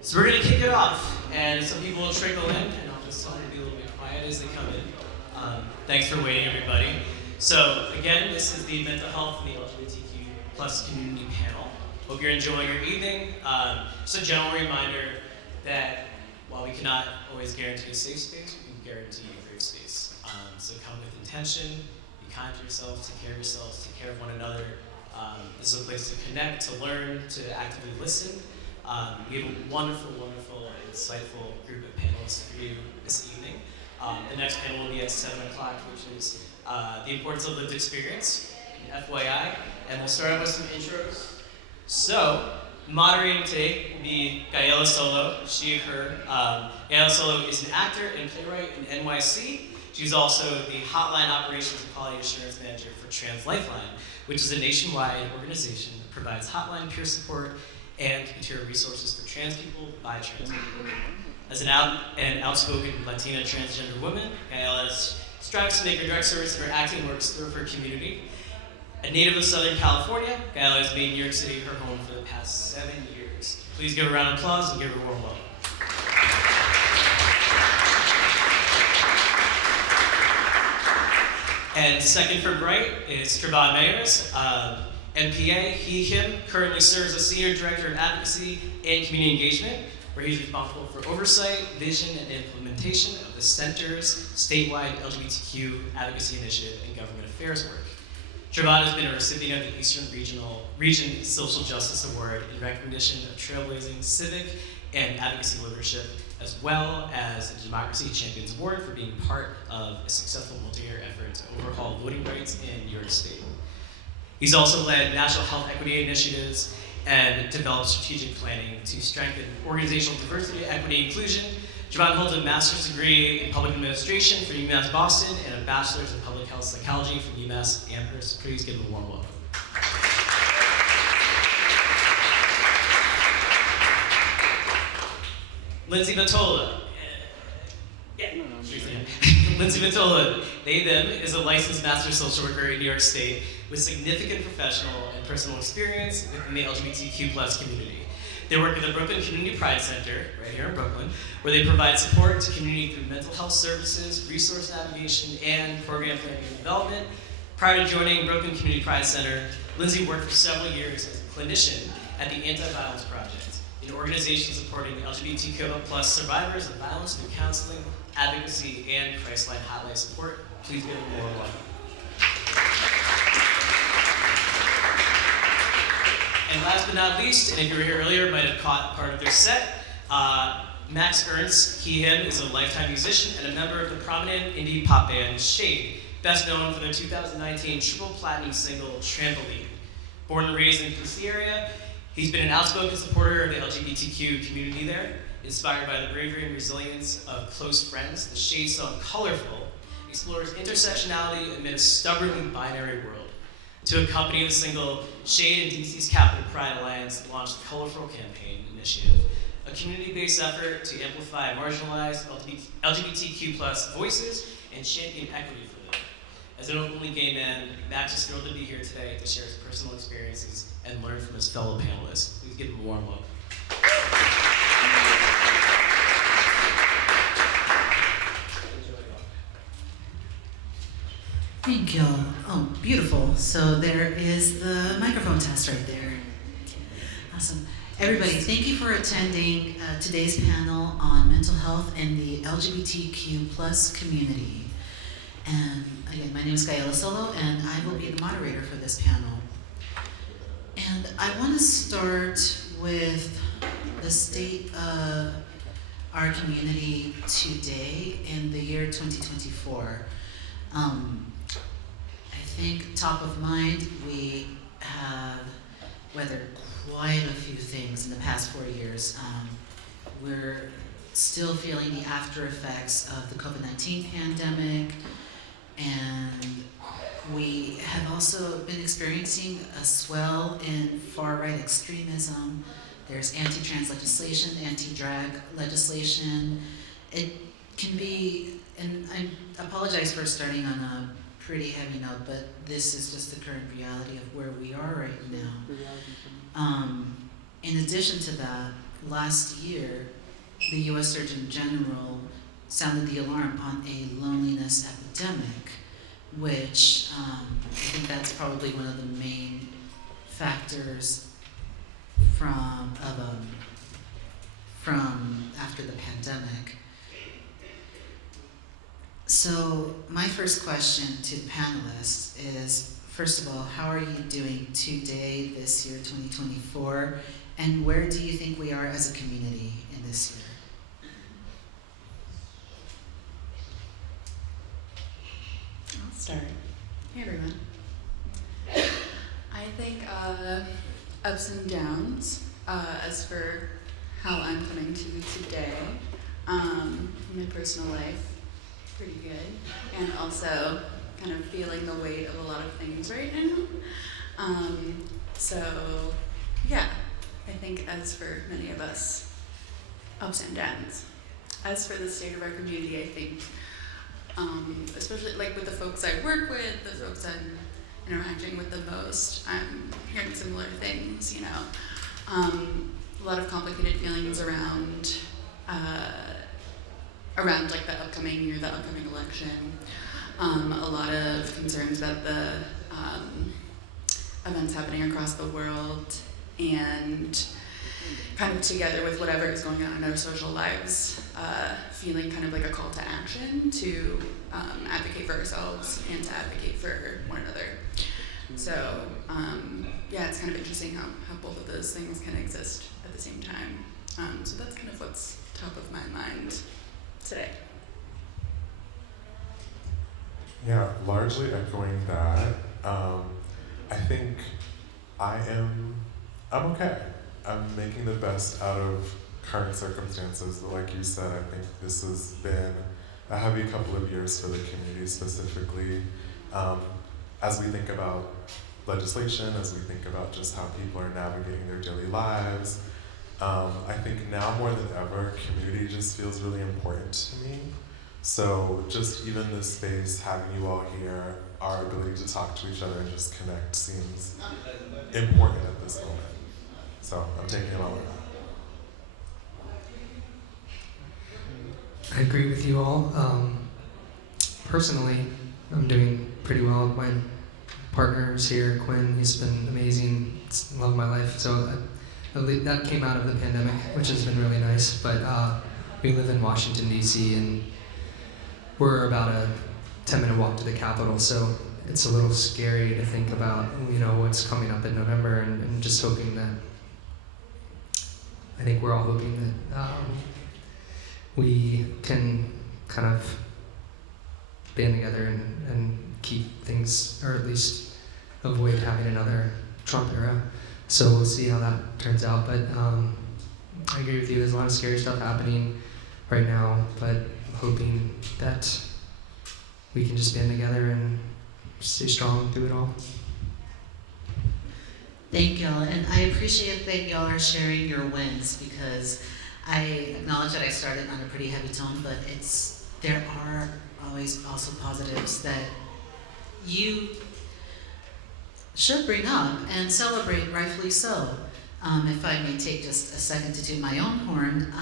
So we're going to kick it off, and some people will trickle in, and I'll just tell them to be a little bit quiet as they come in. Thanks for waiting, everybody. So again, this is the Mental Health and the LGBTQ Plus Community panel. Hope you're enjoying your evening. Just a general reminder that while we cannot always guarantee a safe space, we can guarantee a great space. So come with intention, be kind to yourselves, take care of yourselves, take care of one another. This is a place to connect, to learn, to actively listen. We have a wonderful, wonderful, insightful group of panelists for you this evening. The next panel will be at 7 o'clock, which is the importance of lived experience, FYI. And we'll start out with some intros. So, moderating today will be Gaela Solo, she, her. Gaela Solo is an actor and playwright in NYC. She's also the Hotline Operations and Quality Assurance Manager for Trans-Lifeline, which is a nationwide organization that provides hotline peer support and material resources for trans people by trans people. As an outspoken Latina transgender woman, Gaela strives to make her direct service and her acting work serve her community. A native of Southern California, Gaela has made New York City her home for the past 7 years. Please give her a round of applause and give her a warm welcome. And second from right is Trevon MPA, he, him, currently serves as Senior Director of Advocacy and Community Engagement, where he's responsible for oversight, vision, and implementation of the Center's statewide LGBTQ advocacy initiative and government affairs work. Trevon has been a recipient of the Eastern Region Social Justice Award in recognition of trailblazing civic and advocacy leadership, as well as the Democracy Champions Award for being part of a successful multi-year effort to overhaul voting rights in New York State. He's also led national health equity initiatives and developed strategic planning to strengthen organizational diversity, equity, and inclusion. Trevon holds a master's degree in public administration from UMass Boston and a bachelor's in public health psychology from UMass Amherst. Please give him a warm welcome. Lindsay Motolla. Lindsay Motolla, they, them, is a licensed master social worker in New York State with significant professional and personal experience within the LGBTQ plus community. They work at the Brooklyn Community Pride Center, right here in Brooklyn, where they provide support to community through mental health services, resource navigation, and program planning and development. Prior to joining Brooklyn Community Pride Center, Lindsay worked for several years as a clinician at the Anti-Violence Project, an organization supporting LGBTQ plus survivors of violence through counseling, advocacy, and Christline hotline support. Please give them a warm welcome. And last but not least, and if you were here earlier, might have caught part of their set, Max Ernst, he, him, is a lifetime musician and a member of the prominent indie pop band SHAED, best known for their 2019 triple platinum single, Trampoline. Born and raised in the DC area, he's been an outspoken supporter of the LGBTQ community there. Inspired by the bravery and resilience of close friends, the SHAED song Colorful explores intersectionality amid a stubbornly binary world. To accompany the single, SHAED and DC's Capital Pride Alliance launched the Colorful Campaign Initiative, a community-based effort to amplify marginalized LGBTQ plus voices and champion equity for them. As an openly gay man, Max is thrilled to be here today to share his personal experiences and learn from his fellow panelists. Please give him a warm welcome. Thank you. Oh, beautiful. So there is the microphone test right there. Awesome. Everybody, thank you for attending today's panel on mental health and the LGBTQ plus community. And again, my name is Gaela Solo, and I will be the moderator for this panel. And I want to start with the state of our community today in the year 2024. I think top of mind, we have weathered quite a few things in the past 4 years. We're still feeling the after effects of the COVID-19 pandemic, and we have also been experiencing a swell in far-right extremism. There's anti-trans legislation, anti-drag legislation. It can be, and I apologize for starting on a pretty heavy note, but this is just the current reality of where we are right now. In addition to that, last year, the U.S. Surgeon General sounded the alarm on a loneliness epidemic, which I think that's probably one of the main factors from after the pandemic. So my first question to the panelists is, first of all, how are you doing today, this year, 2024, and where do you think we are as a community in this year? I'll start. Hey everyone. I think ups and downs as for how I'm coming to today. My personal life, pretty good. And also kind of feeling the weight of a lot of things right now. So yeah, I think as for many of us, ups and downs. As for the state of our community, I think especially like with the folks I work with, the folks I'm interacting with the most, I'm hearing similar things, you know. A lot of complicated feelings around like the upcoming election. A lot of concerns about the events happening across the world, and kind of together with whatever is going on in our social lives, feeling kind of like a call to action to advocate for ourselves and to advocate for one another. So yeah, it's kind of interesting how both of those things can exist at the same time. So that's kind of what's top of my mind today. Yeah, largely echoing that. I think I'm okay. I'm making the best out of current circumstances, but like you said, I think this has been a heavy couple of years for the community specifically. As we think about legislation, as we think about just how people are navigating their daily lives, I think now more than ever, community just feels really important to me. So just even this space, having you all here, our ability to talk to each other and just connect seems important at this moment. So I'm taking it all in. I agree with you all. Personally, I'm doing pretty well. My partner's here, Quinn. He's been amazing. It's the love of my life. So that came out of the pandemic, which has been really nice. But we live in Washington, D.C., and we're about a 10-minute walk to the Capitol. So it's a little scary to think about, what's coming up in November, and just hoping that, I think we're all hoping that we can kind of band together and keep things, or at least avoid having another Trump era. So we'll see how that turns out. But I agree with you, there's a lot of scary stuff happening right now, but I'm hoping that we can just band together and stay strong through it all. Thank y'all, and I appreciate that y'all are sharing your wins, because I acknowledge that I started on a pretty heavy tone, but there are always also positives that you should bring up and celebrate, rightfully so. If I may take just a second to toot my own horn,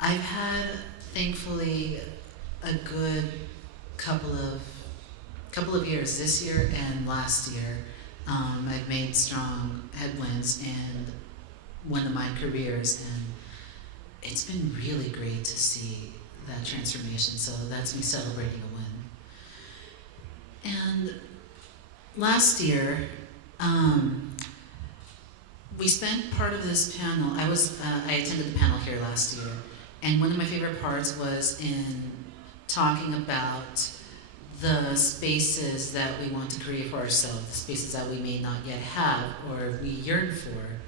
I've had, thankfully, a good couple of years, this year and last year. I've made strong headwinds in one of my careers, and it's been really great to see that transformation. So that's me celebrating a win. And last year, we spent part of this panel. I attended the panel here last year, and one of my favorite parts was in talking about the spaces that we want to create for ourselves, the spaces that we may not yet have or we yearn for.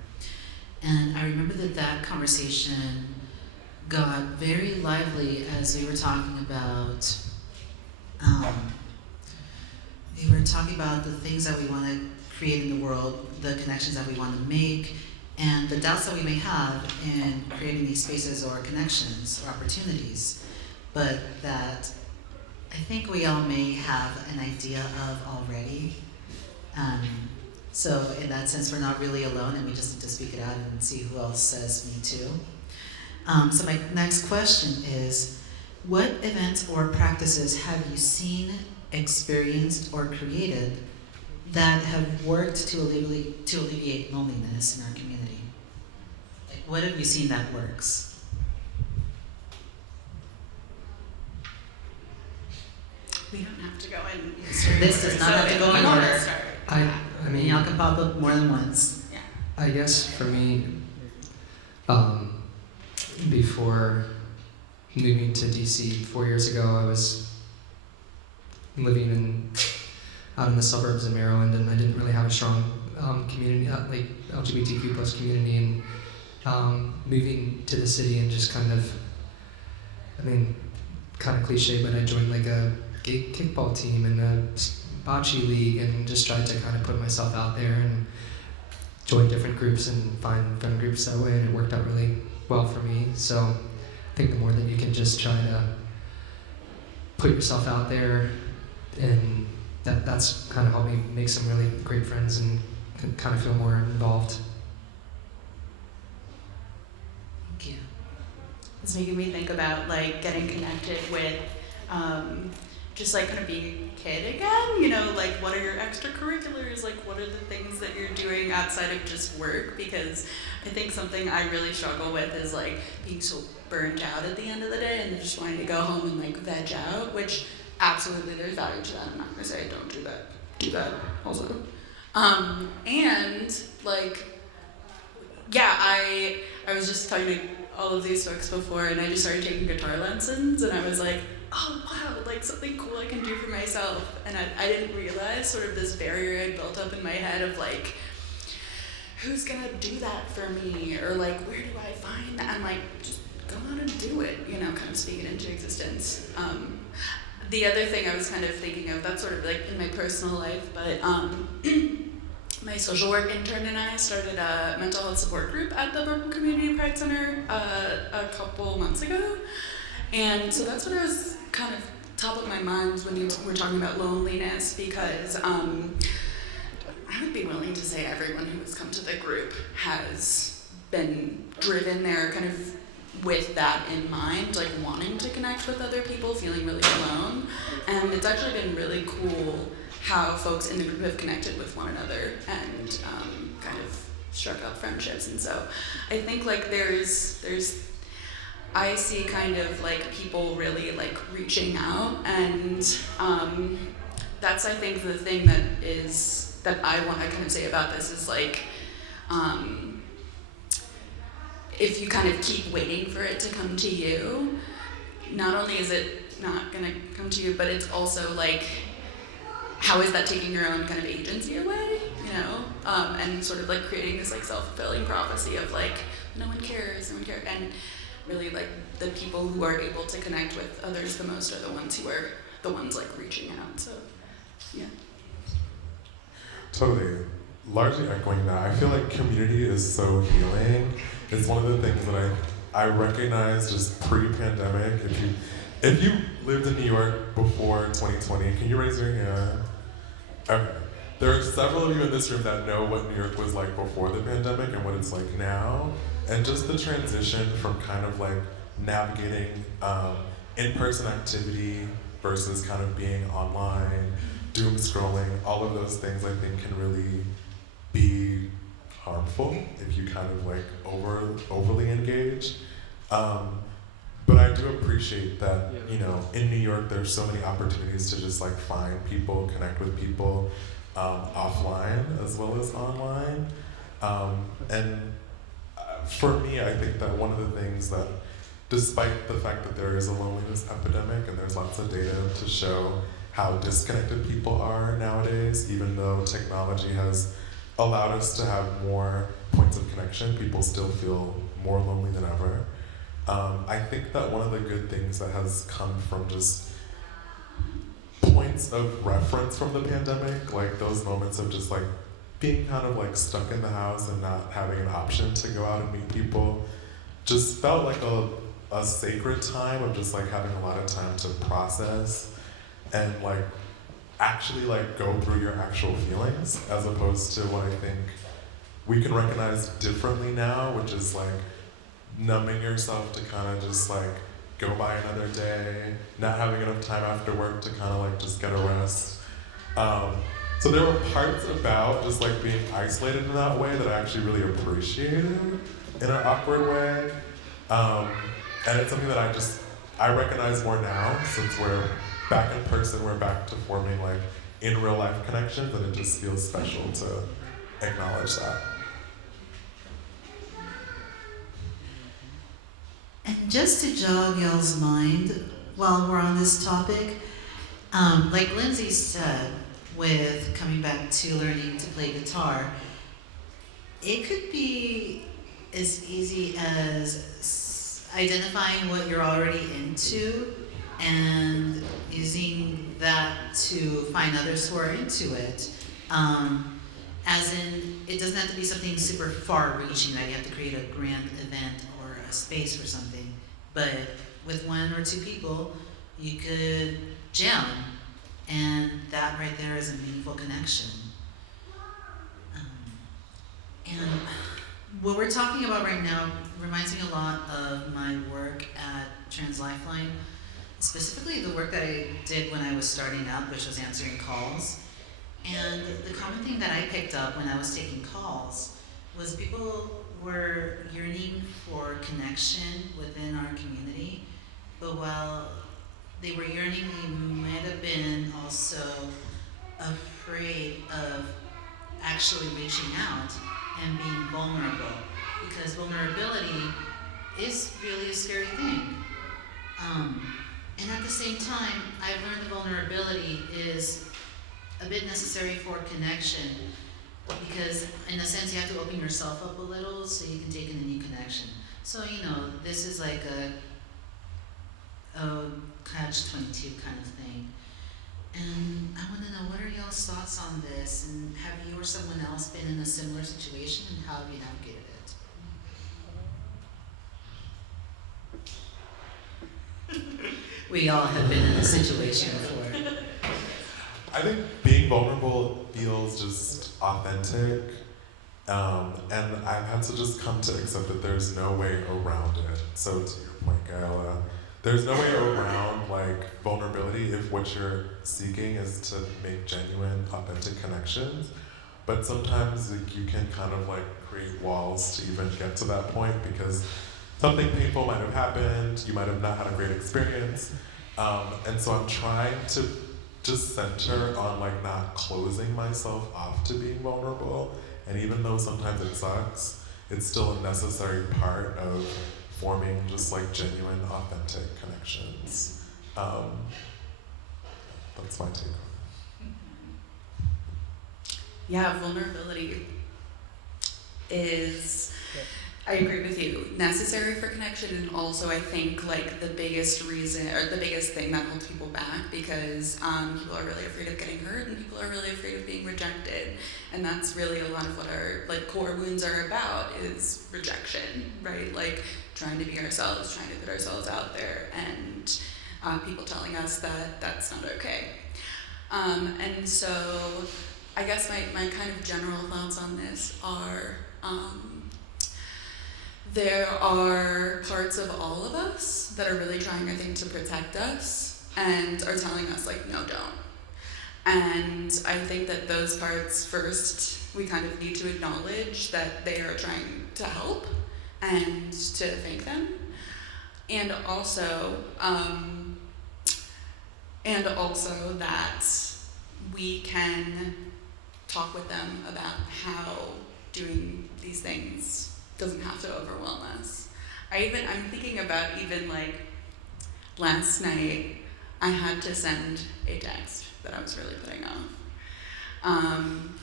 And I remember that conversation got very lively as we were talking about the things that we want to create in the world, the connections that we want to make, and the doubts that we may have in creating these spaces or connections or opportunities, but that I think we all may have an idea of already. So in that sense, we're not really alone, and we just need to speak it out and see who else says me too. So my next question is, what events or practices have you seen, experienced, or created that have worked to alleviate loneliness in our community? Like, what have you seen that works? We don't have to go in. This does not have to go in order. I mean, Y'all can pop up more than once. Yeah. I guess for me, before moving to DC 4 years ago, I was living out in the suburbs in Maryland, and I didn't really have a strong community, like LGBTQ plus community, and moving to the city and just kind of, I mean, kind of cliche, but I joined like a gay kickball team and a bocce league, and just tried to kind of put myself out there and join different groups and find friend groups that way, and it worked out really well for me. So I think the more that you can just try to put yourself out there, and that's kind of helped me make some really great friends and kind of feel more involved. Thank you. It's making me think about like getting connected with just like kind of being a kid again, you know, like what are your extracurriculars, like what are the things that you're doing outside of just work, because I think something I really struggle with is like being so burnt out at the end of the day and just wanting to go home and like veg out, which absolutely there's value to that. I'm not gonna say don't do that. Do that also. And like, yeah, I was just talking to all of these folks before, and I just started taking guitar lessons, and I was like, oh wow, like something cool I can do for myself. And I didn't realize sort of this barrier I built up in my head of like, who's gonna do that for me? Or like, where do I find that? I'm like, just go out and do it, you know, kind of speak it into existence. The other thing I was kind of thinking of, that's sort of like in my personal life, but my social work intern and I started a mental health support group at the Brooklyn Community Pride Center a couple months ago. And so that's what I was kind of top of my mind when you were talking about loneliness, because I would be willing to say everyone who has come to the group has been driven there kind of with that in mind, like wanting to connect with other people, feeling really alone. And it's actually been really cool how folks in the group have connected with one another and kind of struck up friendships. And so I think like I see kind of like people really like reaching out, and that's I think the thing that I want to kind of say about this is like, if you kind of keep waiting for it to come to you, not only is it not gonna come to you, but it's also like, how is that taking your own kind of agency away, you know? And sort of like creating this like self-fulfilling prophecy of like, no one cares, and really like the people who are able to connect with others the most are the ones who are the ones like reaching out, so yeah. Totally. Largely echoing that, I feel like community is so healing. It's one of the things that I recognize just pre-pandemic. If you lived in New York before 2020, can you raise your hand? Okay. There are several of you in this room that know what New York was like before the pandemic and what it's like now. And just the transition from kind of like navigating in-person activity versus kind of being online, doom scrolling, all of those things I think can really be harmful if you kind of like overly engage. But I do appreciate that, you know, in New York there's so many opportunities to just like find people, connect with people offline as well as online. For me, I think that one of the things that, despite the fact that there is a loneliness epidemic and there's lots of data to show how disconnected people are nowadays, even though technology has allowed us to have more points of connection, people still feel more lonely than ever. I think that one of the good things that has come from just points of reference from the pandemic, like those moments of just like being kind of like stuck in the house and not having an option to go out and meet people, just felt like a sacred time of just like having a lot of time to process and like actually like go through your actual feelings, as opposed to what I think we can recognize differently now, which is like numbing yourself to kind of just like go by another day, not having enough time after work to kind of like just get a rest. So there were parts about just like being isolated in that way that I actually really appreciated in an awkward way. And it's something that I recognize more now, since we're back in person, we're back to forming like in real life connections, and it just feels special to acknowledge that. And just to jog y'all's mind while we're on this topic, like Lindsay said, with coming back to learning to play guitar, it could be as easy as identifying what you're already into and using that to find others who are into it. As in, it doesn't have to be something super far-reaching that you have to create a grand event or a space for something. But with one or two people, you could jam, and that right there is a meaningful connection. And what we're talking about right now reminds me a lot of my work at Trans-Lifeline, specifically the work that I did when I was starting out, which was answering calls. And the common thing that I picked up when I was taking calls was people were yearning for connection within our community, but while they were yearning, they might have been also afraid of actually reaching out and being vulnerable, because vulnerability is really a scary thing. And at the same time, I've learned that vulnerability is a bit necessary for connection, because in a sense you have to open yourself up a little so you can take in a new connection. So, this is like a catch-22 kind of thing. And I want to know, what are y'all's thoughts on this? And have you or someone else been in a similar situation, and how have you navigated it? We all have been in a situation before. I think being vulnerable feels just authentic, and I've had to just come to accept that there's no way around it. So to your point, Gaela, there's no way around like vulnerability if what you're seeking is to make genuine, authentic connections. But sometimes like, you can kind of like create walls to even get to that point, because something painful might have happened, you might have not had a great experience, and so I'm trying to just center on like not closing myself off to being vulnerable. And even though sometimes it sucks, it's still a necessary part of forming just like genuine, authentic connections. That's my take on it. Yeah, vulnerability is, I agree with you, necessary for connection, and also I think like the biggest reason, or the biggest thing that holds people back, because people are really afraid of getting hurt, and people are really afraid of being rejected, and that's really a lot of what our like core wounds are about, is rejection, right? Like trying to be ourselves, trying to put ourselves out there, and people telling us that that's not okay. And so I guess my kind of general thoughts on this are, there are parts of all of us that are really trying, I think, to protect us and are telling us, like, no, don't. And I think that those parts, first, we kind of need to acknowledge that they are trying to help and to thank them. And also that we can talk with them about how doing these things doesn't have to overwhelm us. I'm thinking about even like last night, I had to send a text that I was really putting off,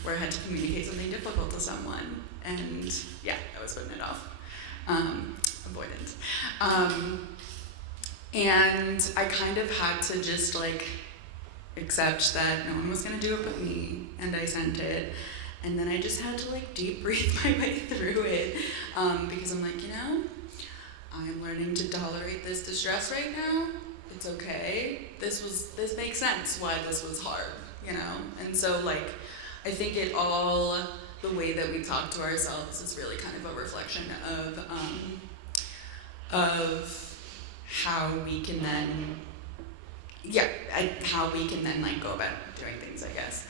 where I had to communicate something difficult to someone, and yeah, I was putting it off, avoidant. And I kind of had to just like accept that no one was gonna do it but me, and I sent it. And then I just had to like deep breathe my way through it, because I'm like, I'm learning to tolerate this distress right now. It's okay. This makes sense why this was hard. you know? And so like, I think it all, the way that we talk to ourselves is really kind of a reflection of how we can then, how we can then like go about doing things, I guess.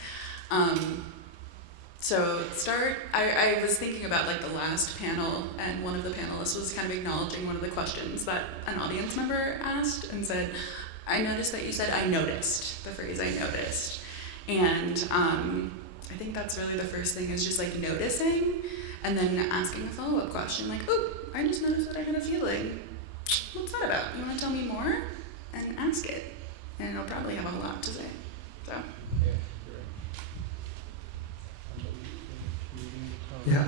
So I was thinking about like the last panel, and one of the panelists was kind of acknowledging one of the questions that an audience member asked and said, I noticed that you said, I noticed, the phrase I noticed. And I think that's really the first thing, is just like noticing and then asking a follow-up question like, oh, I just noticed that I had a feeling. What's that about? You want to tell me more? And ask it. And it'll probably have a lot to say. So. Yeah,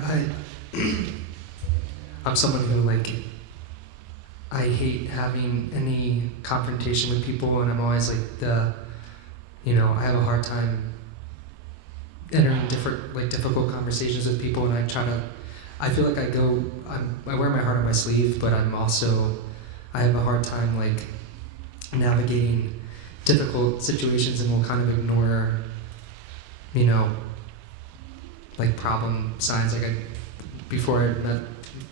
I'm someone who like, I hate having any confrontation with people, and I'm always like I have a hard time entering difficult conversations with people, and I feel like I wear my heart on my sleeve, but I have a hard time like navigating difficult situations, and will kind of ignore, like problem signs. Like before I met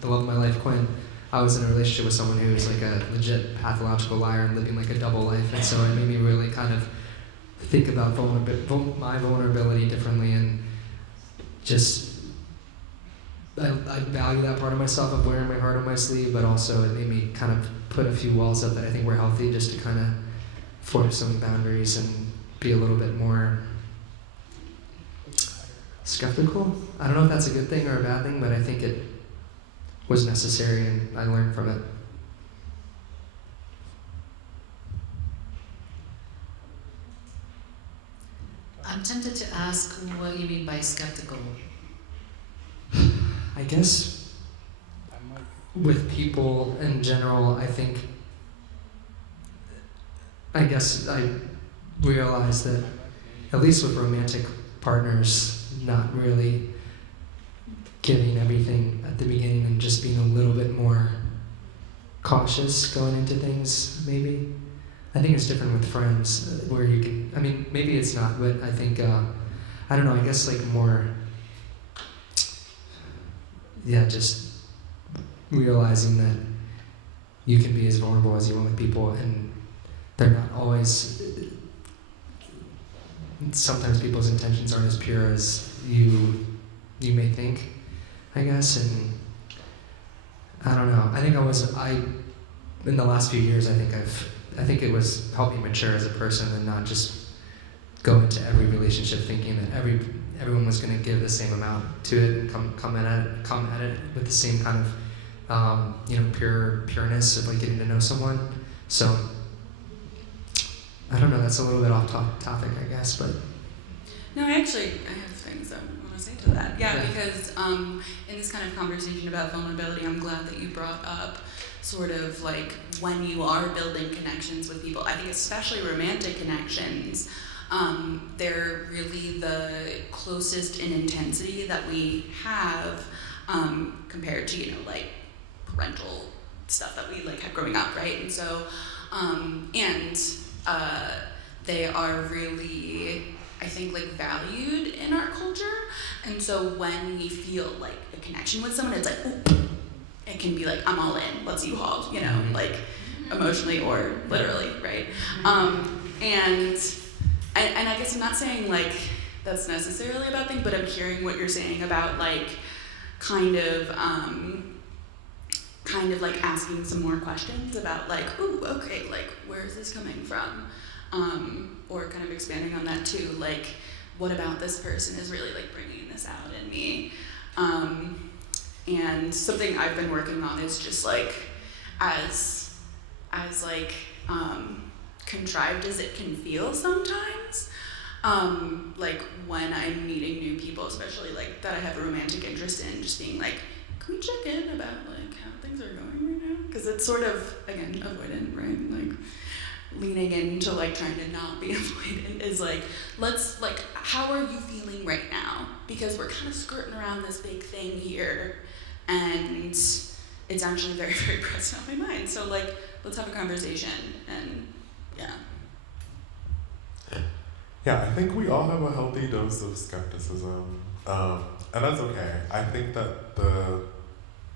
the love of my life, Quinn, I was in a relationship with someone who was like a legit pathological liar and living like a double life, and so it made me really kind of think about my vulnerability differently, and just I value that part of myself of wearing my heart on my sleeve, but also it made me kind of put a few walls up that I think were healthy, just to kind of force some boundaries and be a little bit more skeptical. I don't know if that's a good thing or a bad thing, but I think it was necessary and I learned from it. I'm tempted to ask what you mean by skeptical. I guess with people in general, I guess I realized that, at least with romantic partners, not really giving everything at the beginning and just being a little bit more cautious going into things, maybe. I think it's different with friends, where you can, maybe it's not, but I think, I don't know, I guess like more, just realizing that you can be as vulnerable as you want with people, and they're not always, sometimes people's intentions aren't as pure as you may think, I guess, and I don't know. I think in the last few years, I think it was helped me mature as a person and not just go into every relationship thinking that everyone was going to give the same amount to it and come at it with the same kind of pureness of like getting to know someone. So I don't know. That's a little bit off topic, I guess, but. No, I have things I want to say to that. Yeah. Because in this kind of conversation about vulnerability, I'm glad that you brought up sort of like when you are building connections with people. I think especially romantic connections, they're really the closest in intensity that we have compared to, like parental stuff that we like had growing up, right? And so, they are really, I think, like valued in our culture. And so when we feel like a connection with someone, it's like, ooh, it can be like, I'm all in, let's U-Haul, like emotionally or literally, right? And I guess I'm not saying like that's necessarily a bad thing, but I'm hearing what you're saying about like kind of like asking some more questions about like, ooh, okay, like where is this coming from? Or kind of expanding on that too, like what about this person is really like bringing this out in me? And something I've been working on is just like as like contrived as it can feel sometimes, like when I'm meeting new people, especially like that I have a romantic interest in, just being like, can we check in about like how things are going right now? Because it's sort of, again, avoidant, right? Like leaning into like trying to not be avoidant is like, let's like, how are you feeling right now? Because we're kind of skirting around this big thing here, and it's actually very, very present on my mind. So like, let's have a conversation, and yeah. Yeah, I think we all have a healthy dose of skepticism, and that's okay. I think that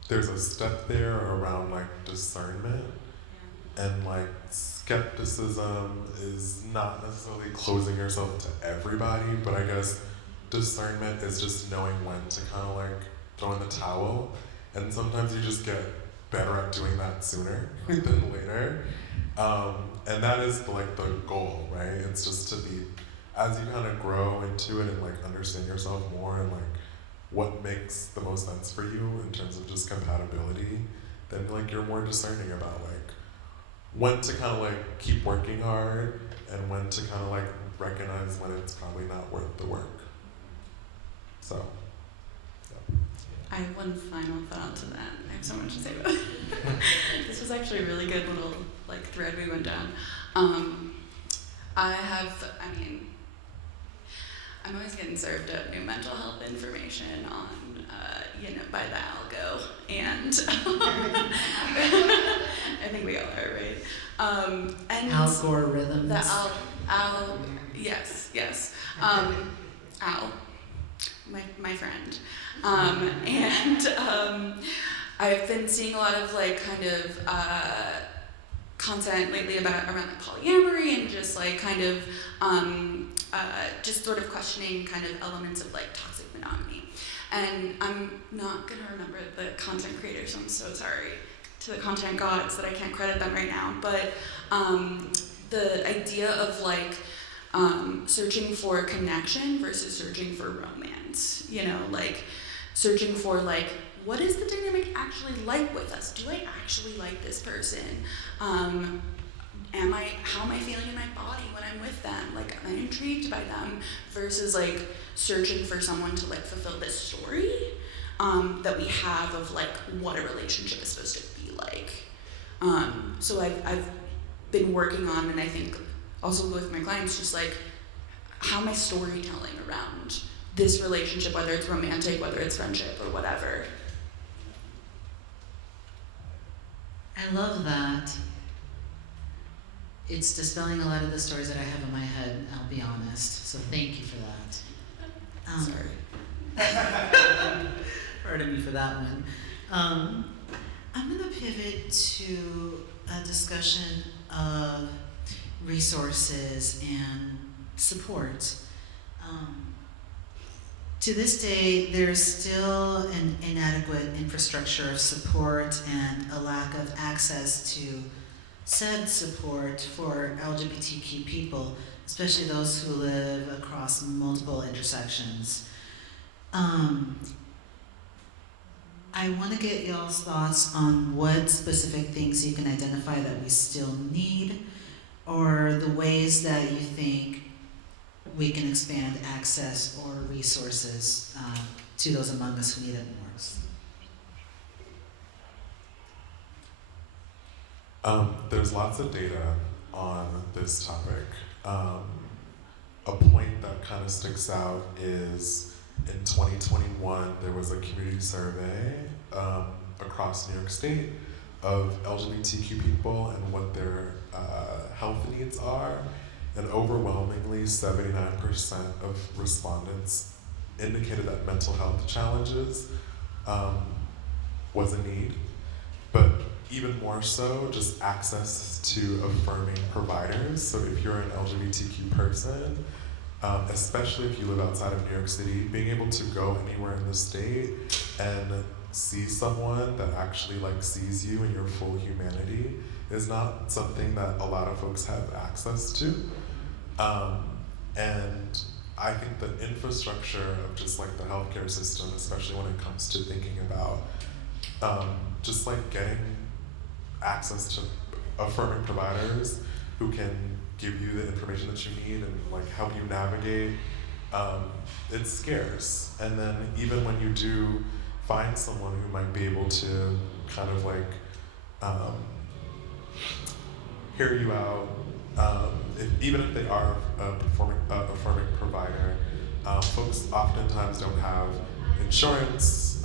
there's a step there around like discernment, and like skepticism is not necessarily closing yourself to everybody, but I guess discernment is just knowing when to kind of like throw in the towel, and sometimes you just get better at doing that sooner than later, and that is like the goal, right? It's just to be, as you kind of grow into it and like understand yourself more and like what makes the most sense for you in terms of just compatibility, then like you're more discerning about like when to kind of like keep working hard and when to kind of like recognize when it's probably not worth the work. So, yeah. I have one final thought to that. I have so much to say about it. This was actually a really good little like thread we went down. I'm always getting served up new mental health information on, by the algo, and I think we all are, right? And Algorithms. the yes, Al, my friend, I've been seeing a lot of like kind of content lately around like polyamory and just like kind of just sort of questioning kind of elements of like toxic monogamy. And I'm not gonna remember the content creator, so I'm so sorry to the content gods that I can't credit them right now. But the idea of like searching for connection versus searching for romance, like searching for like, what is the dynamic actually like with us? Do I actually like this person? How am I feeling in my body when I'm with them? Like, am I intrigued by them? Versus like searching for someone to like fulfill this story that we have of like what a relationship is supposed to be like. So I've been working on, and I think also with my clients, just like, how am I storytelling around this relationship, whether it's romantic, whether it's friendship or whatever. I love that. It's dispelling a lot of the stories that I have in my head, I'll be honest. So thank you for that. Sorry. Pardon me for that one. I'm going to pivot to a discussion of resources and support. To this day, there's still an inadequate infrastructure of support and a lack of access to SHAED support for LGBTQ people, especially those who live across multiple intersections. I want to get y'all's thoughts on what specific things you can identify that we still need, or the ways that you think we can expand access or resources to those among us who need it more. There's lots of data on this topic. A point that kind of sticks out is in 2021, there was a community survey across New York State of LGBTQ people and what their health needs are. And overwhelmingly, 79% of respondents indicated that mental health challenges was a need, but even more so, just access to affirming providers. So if you're an LGBTQ person, especially if you live outside of New York City, being able to go anywhere in the state and see someone that actually like sees you in your full humanity is not something that a lot of folks have access to. And I think the infrastructure of just like the healthcare system, especially when it comes to thinking about just like getting access to affirming providers who can give you the information that you need and like help you navigate, it's scarce. And then even when you do find someone who might be able to kind of like hear you out, even if they are a affirming provider, folks oftentimes don't have insurance,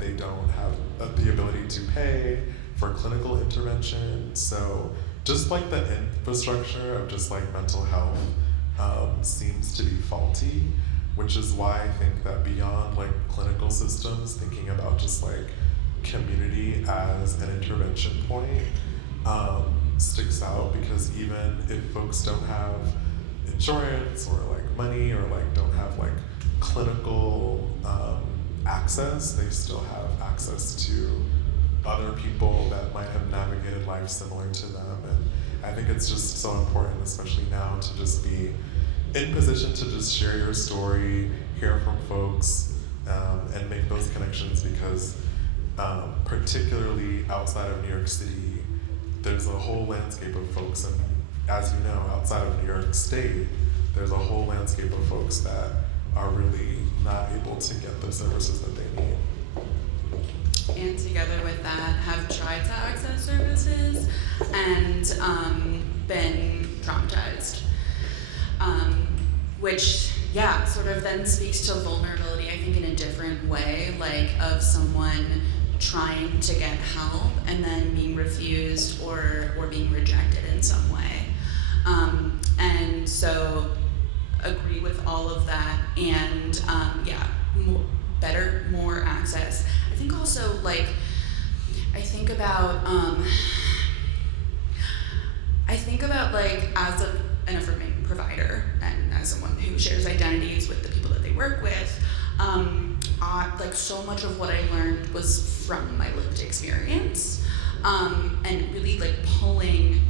they don't have the ability to pay for clinical intervention. So just like the infrastructure of just like mental health seems to be faulty, which is why I think that beyond like clinical systems, thinking about just like community as an intervention point sticks out, because even if folks don't have insurance or like money or like don't have like clinical access, they still have access to other people that might have navigated life similar to them. And I think it's just so important, especially now, to just be in position to just share your story, hear from folks, and make those connections, because particularly outside of New York City, there's a whole landscape of folks, and as you know, outside of New York State, there's a whole landscape of folks that are really not able to get the services that they need. And together with that, have tried to access services and been traumatized. Which, yeah, sort of then speaks to vulnerability, I think, in a different way, like of someone trying to get help and then being refused or being rejected in some way. And so agree with all of that, and more access. I think also, like, I think about like as an affirming provider and as someone who shares identities with the people that they work with, like so much of what I learned was from my lived experience, and really like pulling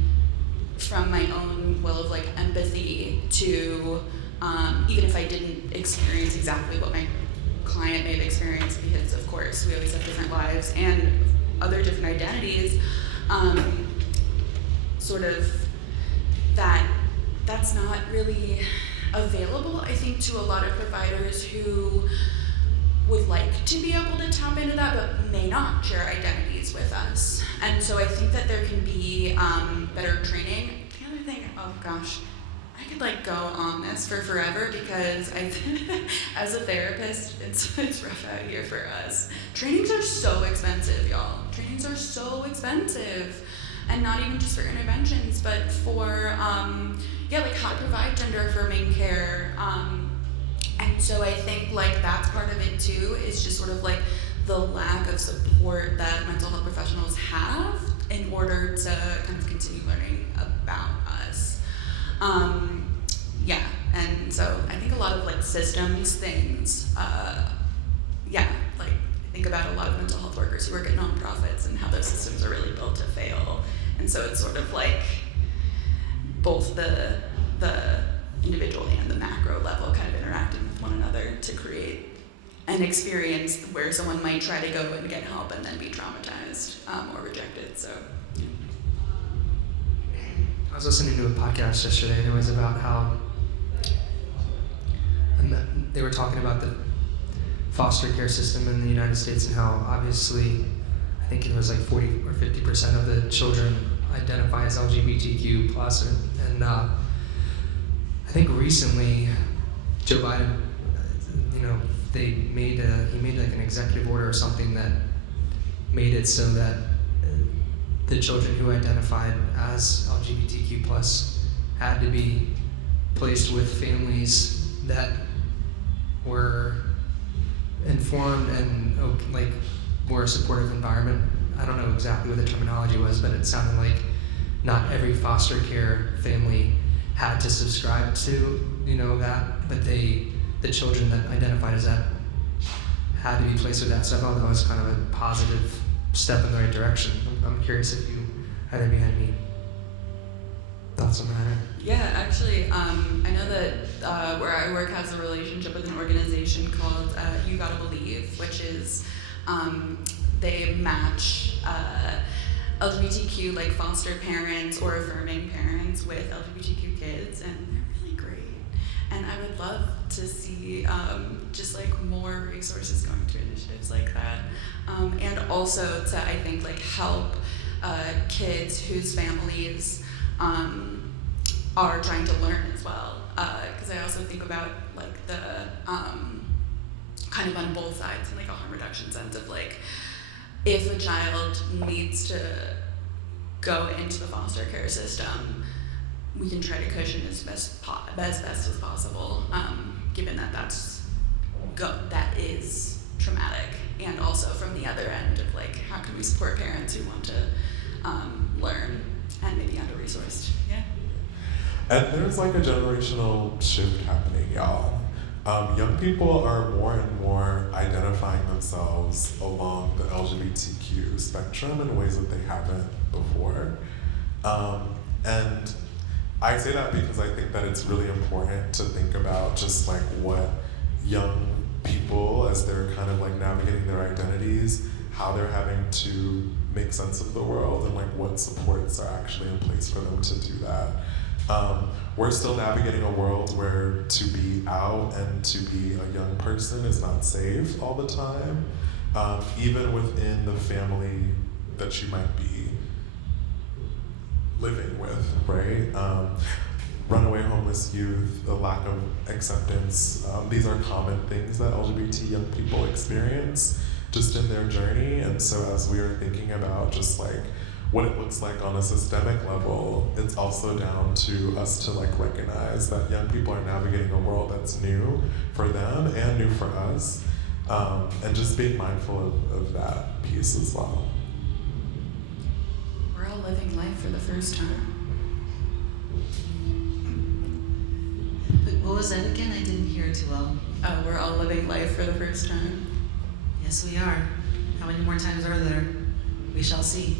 from my own well of like empathy to, even if I didn't experience exactly what my client may have experienced, because of course we always have different lives and other different identities, sort of that's not really available, I think, to a lot of providers who would like to be able to tap into that but may not share identities with us. And so I think that there can be better training. The other thing, oh gosh, I could like go on this for forever, because as a therapist, it's rough out here for us. Trainings are so expensive, y'all. Trainings are so expensive. And not even just for interventions, but for, like how to provide gender affirming care. And so I think like that's part of it too, is just sort of like the lack of support that mental health professionals have in order to kind of continue learning about us. And so I think a lot of like systems things, like I think about a lot of mental health workers who work at nonprofits and how those systems are really built to fail. And so it's sort of like both the individual and the macro level kind of interacting with one another to create an experience where someone might try to go and get help and then be traumatized or rejected. So I was listening to a podcast yesterday, and it was about how they were talking about the foster care system in the United States and how obviously I think it was like 40 or 50% of the children identify as LGBTQ plus, and I think recently Joe Biden, he made like an executive order or something that made it so that the children who identified as LGBTQ plus had to be placed with families that were informed and like more a supportive environment. I don't know exactly what the terminology was, but it sounded like not every foster care family had to subscribe to, that, but the children that identified as that had to be placed with that. So I thought that was kind of a positive step in the right direction. I'm curious if you either had any thoughts on that. yeah, actually, I know that where I work has a relationship with an organization called You Gotta Believe, which is they match LGBTQ like foster parents or affirming parents with LGBTQ kids, and they're really great. And I would love to see just like more resources going to initiatives like that, and also to, I think, like help kids whose families are trying to learn as well. Because I also think about like the kind of on both sides in like a harm reduction sense of like, if a child needs to go into the foster care system, we can try to cushion as best as possible, given that that is traumatic, and also from the other end of like, how can we support parents who want to learn and maybe under-resourced? Yeah. And there's like a generational shift happening, y'all. Young people are more and more identifying themselves along the LGBTQ spectrum in ways that they haven't before. And I say that because I think that it's really important to think about just like what young people, as they're kind of like navigating their identities, how they're having to make sense of the world, and like what supports are actually in place for them to do that. We're still navigating a world where to be out and to be a young person is not safe all the time, even within the family that you might be living with, right? Runaway homeless youth, the lack of acceptance, these are common things that LGBT young people experience just in their journey. And so as we are thinking about just like what it looks like on a systemic level, it's also down to us to like recognize that young people are navigating a world that's new for them and new for us, and just being mindful of that piece as well. We're all living life for the first time. What was that again? I didn't hear it too well. Oh, we're all living life for the first time. Yes, we are. How many more times are there? We shall see.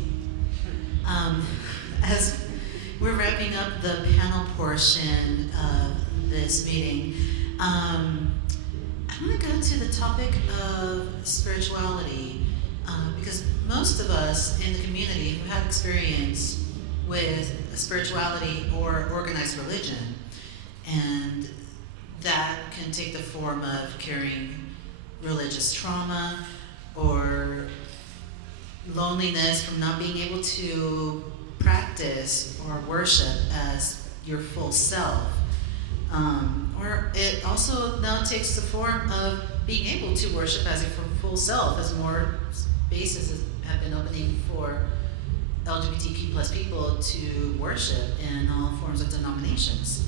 As we're wrapping up the panel portion of this meeting, I want to go to the topic of spirituality, because most of us in the community who have experience with spirituality or organized religion, and that can take the form of carrying religious trauma or loneliness from not being able to practice or worship as your full self. Or it also now takes the form of being able to worship as your full self, as more spaces have been opening for LGBTQ plus people to worship in all forms of denominations.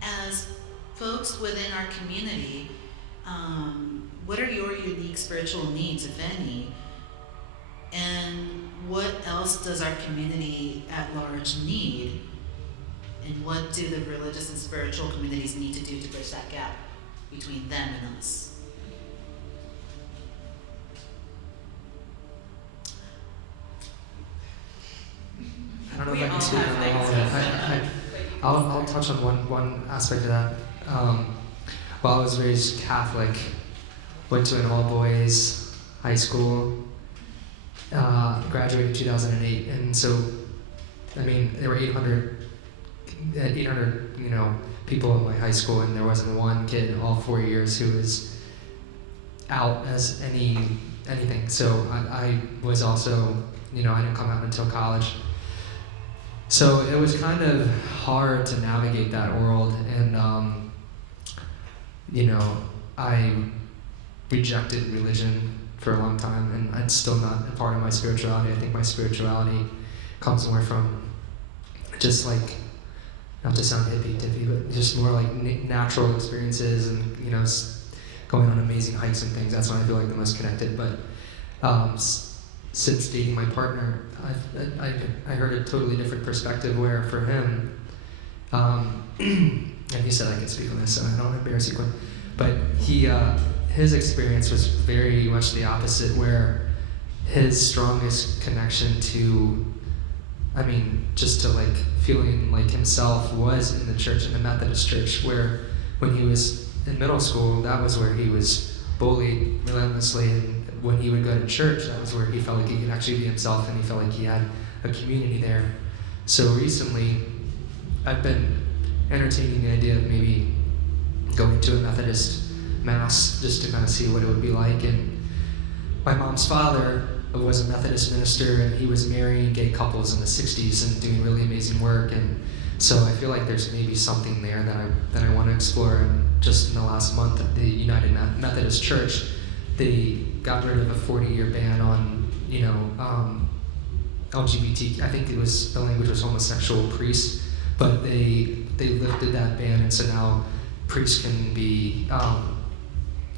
As folks within our community, what are your unique spiritual needs, if any? And what else does our community at large need? And what do the religious and spiritual communities need to do to bridge that gap between them and us? I don't know if I can speak on all of it. I'll touch on one aspect of that. Well, I was raised Catholic, went to an all-boys high school, graduated in 2008, and so, I mean, there were 800 people in my high school, and there wasn't one kid in all 4 years who was out as anything. So I was also, I didn't come out until college. So it was kind of hard to navigate that world, and I rejected religion for a long time, and it's still not a part of my spirituality. I think my spirituality comes more from just like, not to sound hippy-dippy, but just more like natural experiences and, going on amazing hikes and things. That's when I feel like the most connected. But since dating my partner, I heard a totally different perspective where for him, and he said I could speak on this, so I don't want to embarrass you, but his experience was very much the opposite, where his strongest connection to, just to like feeling like himself was in the church, in the Methodist church, where when he was in middle school, that was where he was bullied relentlessly, and when he would go to church, that was where he felt like he could actually be himself, and he felt like he had a community there. So recently, I've been entertaining the idea of maybe going to a Methodist mass just to kind of see what it would be like. And my mom's father was a Methodist minister, and he was marrying gay couples in the 60s and doing really amazing work. And so I feel like there's maybe something there that I want to explore. And just in the last month at the United Methodist Church, they got rid of a 40-year ban on, LGBT, I think the language was homosexual priest, but they lifted that ban, and so now priests can be,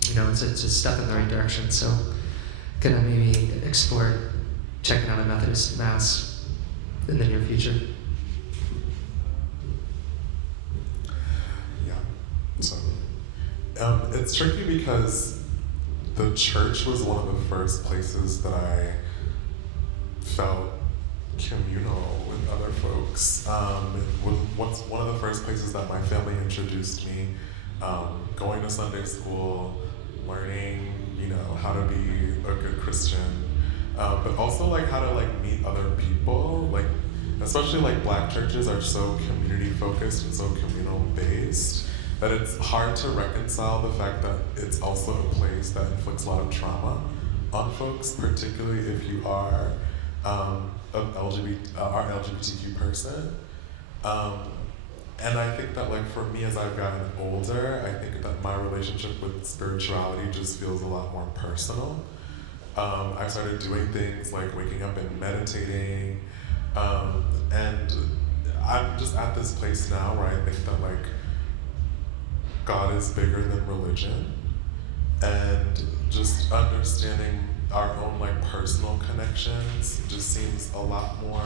it's a step in the right direction. So gonna maybe explore checking out a Methodist mass in the near future. Yeah, so it's tricky because the church was one of the first places that I felt communal with other folks. It was one of the first places that my family introduced me, going to Sunday school, learning, how to be a good Christian, but also like how to like meet other people, like especially like Black churches are so community focused and so communal based that it's hard to reconcile the fact that it's also a place that inflicts a lot of trauma on folks, particularly if you are LGBTQ person. And I think that like for me as I've gotten older, I think that my relationship with spirituality just feels a lot more personal. I started doing things like waking up and meditating, and I'm just at this place now where I think that like God is bigger than religion, and just understanding our own like personal connections just seems a lot more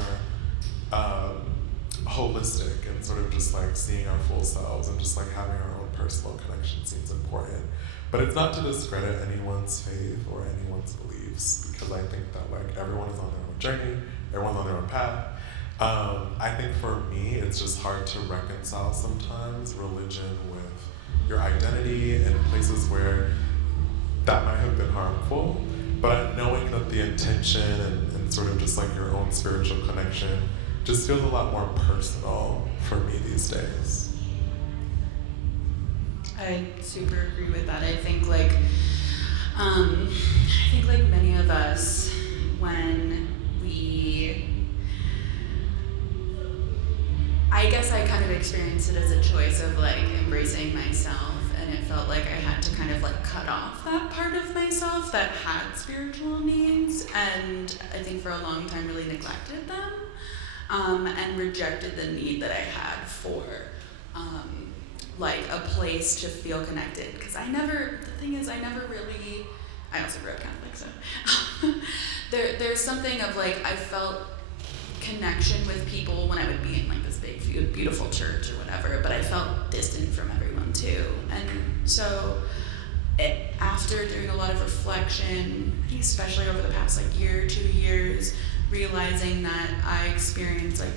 holistic, and sort of just like seeing our full selves and just like having our own personal connection seems important. But it's not to discredit anyone's faith or anyone's beliefs, because I think that like everyone is on their own journey, everyone's on their own path. I think for me, it's just hard to reconcile sometimes religion with your identity and places where that might have been harmful. But knowing that the intention and sort of just like your own spiritual connection just feels a lot more personal for me these days. I super agree with that. I think like many of us, when I guess I kind of experienced it as a choice of like embracing myself, and it felt like I had to kind of like cut off that part of myself that had spiritual needs, and I think for a long time really neglected them, and rejected the need that I had for like a place to feel connected. Because I also grew up Catholic, so there's something of like, I felt connection with people when I would be in like this big, beautiful church or whatever, but I felt distant from everyone too. And so after doing a lot of reflection, especially over the past like year, 2 years, realizing that I experienced like,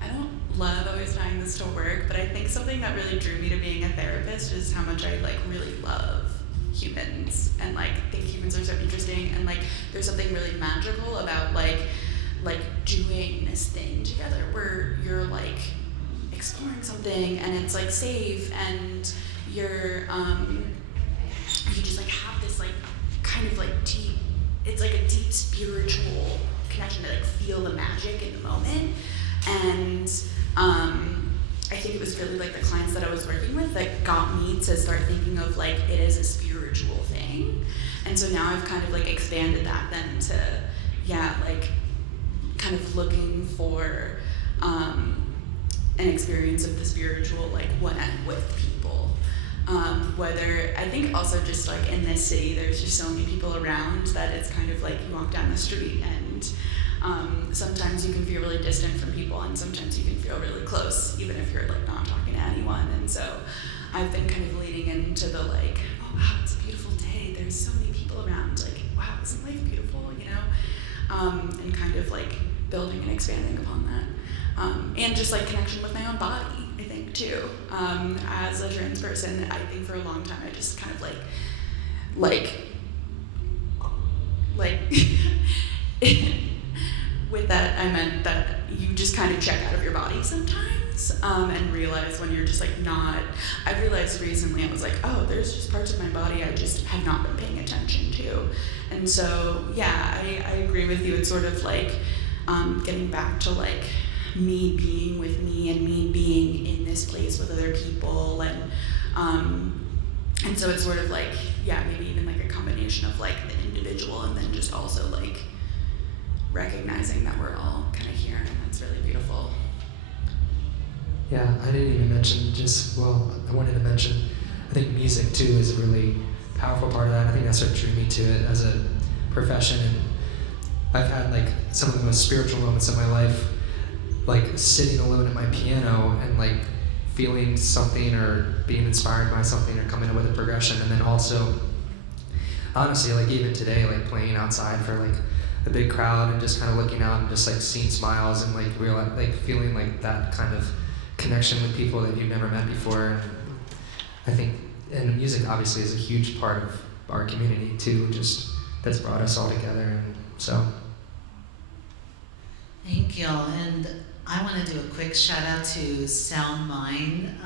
I don't love always tying this to work, but I think something that really drew me to being a therapist is how much I like really love humans and like think humans are so interesting, and like there's something really magical about like doing this thing together where you're like exploring something and it's like safe, and you're you just like have this like kind of like deep, it's like a deep spiritual connection to like feel the magic in the moment. And I think it was really like the clients that I was working with that got me to start thinking of like it as a spiritual thing. And so now I've kind of like expanded that then to, like kind of looking for an experience of the spiritual, like when I'm with people. Whether, I think also just like in this city, there's just so many people around that it's kind of like you walk down the street and sometimes you can feel really distant from people, and sometimes you can feel really close, even if you're like not talking to anyone. And so I've been kind of leaning into the like, oh wow, it's a beautiful day, there's so many people around, like wow, isn't life beautiful, and kind of like building and expanding upon that. And just like connection with my own body, I think too. As a trans person, I think for a long time I just kind of like with that, I meant that you just kind of check out of your body sometimes, and realize when you're just like not, I realized recently, I was like, oh, there's just parts of my body I just have not been paying attention to. And so, I agree with you. It's sort of like getting back to like me being with me and me being in this place with other people. And so it's sort of like, maybe even like a combination of like the individual and then just also like recognizing that we're all kind of here, and that's really beautiful. Yeah, I didn't even mention I wanted to mention, I think music too is a really powerful part of that. I think that's what drew me to it as a profession. And I've had like some of the most spiritual moments of my life, like sitting alone at my piano and like feeling something or being inspired by something or coming up with a progression. And then also, honestly, like even today, like playing outside for like a big crowd and just kind of looking out and just like seeing smiles and like feeling like that kind of connection with people that you've never met before. And I think, and music obviously is a huge part of our community too, just that's brought us all together. And so. Thank y'all, and I want to do a quick shout out to Sound Mind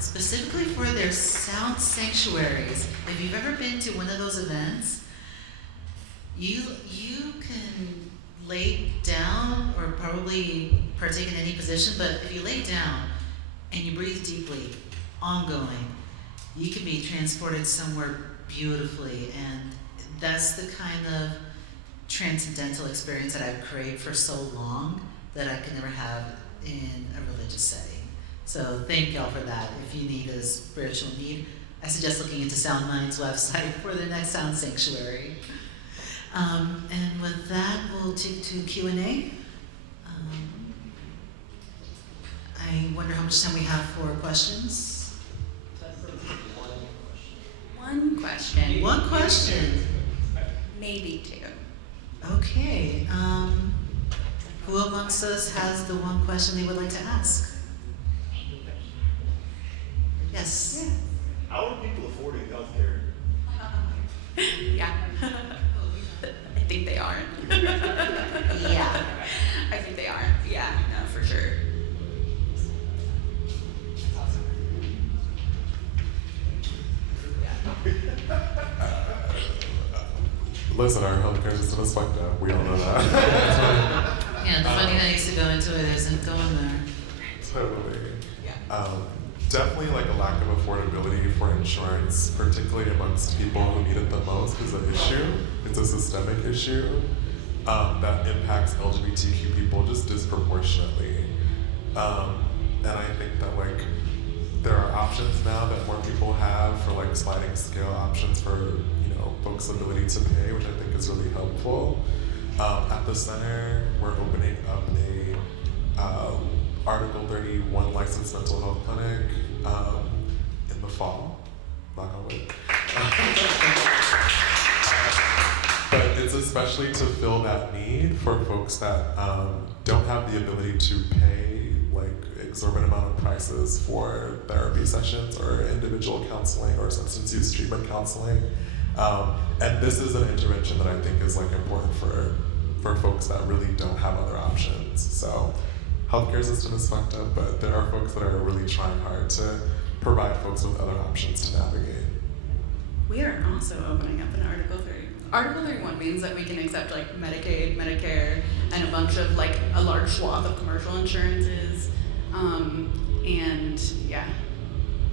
specifically for their sound sanctuaries. If you've ever been to one of those events, you can lay down or probably partake in any position, but if you lay down and you breathe deeply, ongoing, you can be transported somewhere beautifully, and that's the kind of transcendental experience that I've craved for so long that I could never have in a religious setting. So thank y'all for that. If you need a spiritual need, I suggest looking into Sound Mind's website for the next sound sanctuary. And with that, we'll take to Q&A. I wonder how much time we have for questions. One question. One question. Maybe two. Okay. Who amongst us has the one question they would like to ask? Yes. How are people affording healthcare? Yeah. I think they are. Yeah. I think they are. Yeah, no, for sure. Listen, our healthcare system is fucked up. We all know that. Yeah, the funding that used to go into it isn't going there. Totally. Yeah. Definitely like a lack of affordability for insurance, particularly amongst people who need it the most, is an issue. It's a systemic issue that impacts LGBTQ people just disproportionately. And I think that like there are options now that more people have for like sliding scale options for folks' ability to pay, which I think is really helpful. At the center, we're opening up a Article 31 licensed mental health clinic in the fall. Knock on wood. But it's especially to fill that need for folks that don't have the ability to pay like exorbitant amount of prices for therapy sessions or individual counseling or substance use treatment counseling. And this is an intervention that I think is like important for folks that really don't have other options. So healthcare system is fucked up, but there are folks that are really trying hard to provide folks with other options to navigate. We are also opening up an Article 30. Article 31 means that we can accept like Medicaid, Medicare, and a bunch of like a large swath of commercial insurances. And yeah.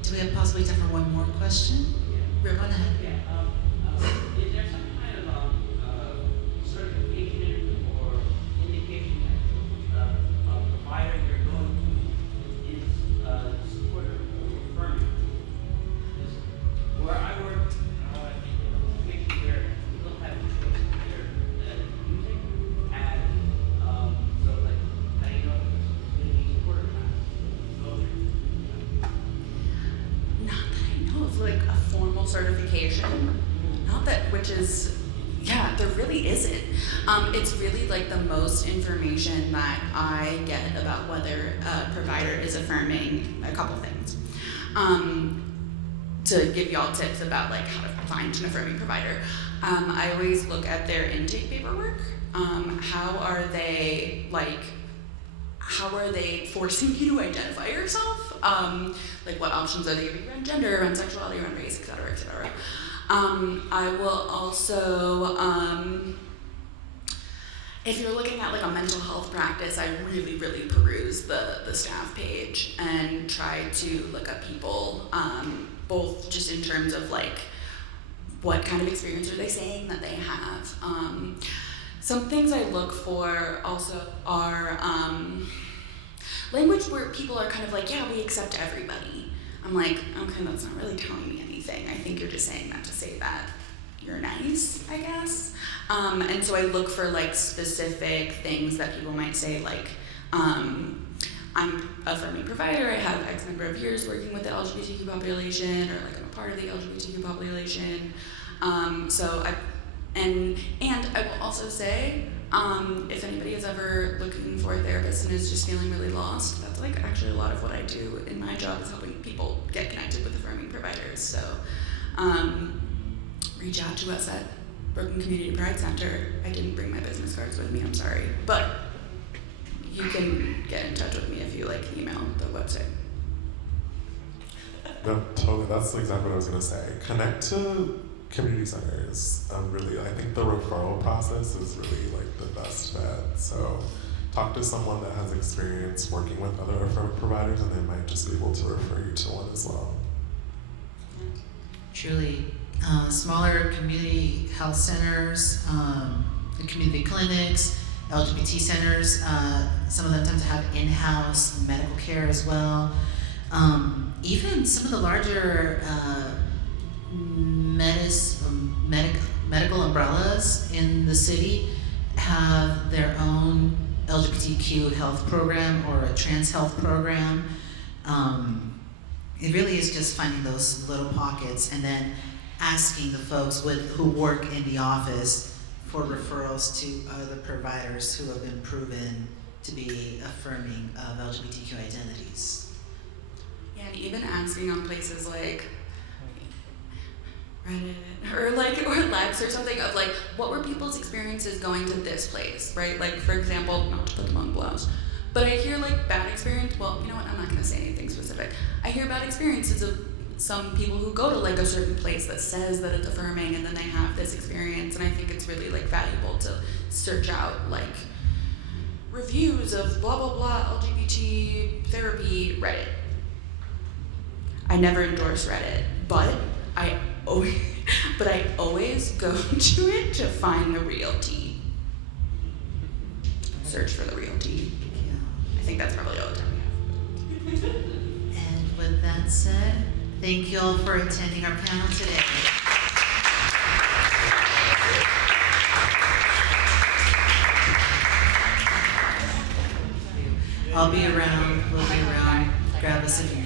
Do we have possibly time for one more question? Yeah. Run ahead. Yeah. Is there some kind of certification or indication that a provider you're going to is supportive or affirming? Where I work, in a situation where people have a choice of their music, and so like, how do you know if it's going to be supportive or not? Not that I know of like a formal certification. Not that, which is, yeah, there really isn't. It's really like the most information that I get about whether a provider is affirming a couple things. To give y'all tips about like how to find an affirming provider, I always look at their intake paperwork. How are they forcing you to identify yourself? Like what options are they giving you around gender, around sexuality, around race, et cetera, et cetera. I will also, if you're looking at like a mental health practice, I really, really peruse the staff page and try to look up people, both just in terms of like, what kind of experience are they saying that they have? some things I look for also are language where people are kind of like, yeah, we accept everybody. I'm like, okay, that's not really telling me anything. I think you're just saying that to say that you're nice, I guess. And so I look for like specific things that people might say, like, I'm a affirming provider, I have X number of years working with the LGBTQ population, or like I'm a part of the LGBTQ population. And I will also say, if anybody is ever looking for a therapist and is just feeling really lost, that's like actually a lot of what I do in my job, is helping people get connected with affirming providers. So reach out to us at Brooklyn Community Pride Center. I didn't bring my business cards with me, I'm sorry. But you can get in touch with me if you like email the website. No, totally. That's exactly what I was going to say. Connect to community centers. Really, I think the referral process is really like the best bet. So talk to someone that has experience working with other affirmative providers, and they might just be able to refer you to one as well. Truly, smaller community health centers, the community clinics, LGBT centers, some of them tend to have in-house medical care as well. Even some of the larger medical umbrellas in the city have their own LGBTQ health program or a trans health program. It really is just finding those little pockets and then asking the folks who work in the office for referrals to other providers who have been proven to be affirming of LGBTQ identities. Yeah, and even asking on places like Reddit or Lex or something of like, what were people's experiences going to this place, right? Like, for example, not to put them on blast, but I hear like bad experience. Well, you know what? I'm not going to say anything specific. I hear bad experiences of some people who go to like a certain place that says that it's affirming, and then they have this experience. And I think it's really like valuable to search out like reviews of blah blah blah LGBT therapy Reddit. I never endorse Reddit, but I always go to it to find the real tea. Search for the real tea. Yeah. I think that's probably all the time we have. And with that said, thank you all for attending our panel today. I'll be around, we'll be around, grab us if you